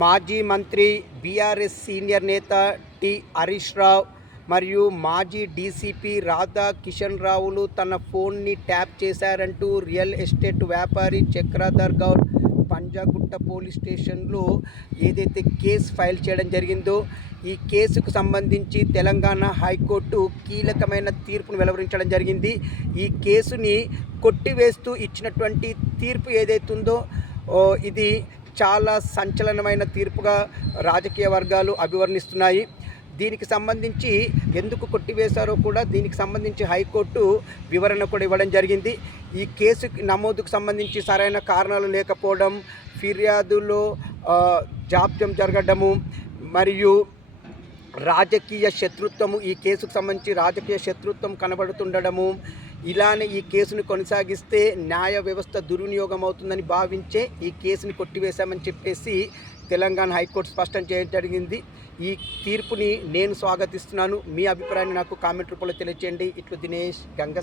మాజీ మంత్రి BRS senior నేత టి హరీష్ రావు మరియు మాజీ డీసీపీ రాధా కిషన్ రావులు తన ఫోన్ని ట్యాప్ చేశారంటూ రియల్ ఎస్టేట్ వ్యాపారి చక్రధర్ గౌడ్ పంజాగుట్ట పోలీస్ స్టేషన్లో ఏదైతే కేసు ఫైల్ చేయడం జరిగిందో ఈ కేసుకు సంబంధించి తెలంగాణ హైకోర్టు కీలకమైన తీర్పును వెలువరించడం జరిగింది. ఈ కేసుని కొట్టివేస్తూ ఇచ్చినటువంటి తీర్పు ఏదైతుందో ఇది చాలా సంచలనమైన తీర్పుగా రాజకీయ వర్గాలు అభివర్ణిస్తున్నాయి. దీనికి సంబంధించి ఎందుకు కొట్టివేశారో కూడా దీనికి సంబంధించి హైకోర్టు వివరణ కూడా ఇవ్వడం జరిగింది. ఈ కేసు నమోదుకు సంబంధించి సరైన కారణాలు లేకపోవడం, ఫిర్యాదులో జాప్యం జరగడము మరియు రాజకీయ శత్రుత్వము, ఈ కేసుకు సంబంధించి రాజకీయ శత్రుత్వం కనబడుతుండడము, ఇలానే ఈ కేసును కొనసాగిస్తే న్యాయ వ్యవస్థ దుర్వినియోగం అవుతుందని భావించే ఈ కేసుని కొట్టివేశామని చెప్పేసి తెలంగాణ హైకోర్టు స్పష్టం చేయడం జరిగింది. ఈ తీర్పుని నేను స్వాగతిస్తున్నాను. మీ అభిప్రాయాన్ని నాకు కామెంట్ రూపంలో తెలియజేయండి. ఇట్లు దినేష్ గంగ.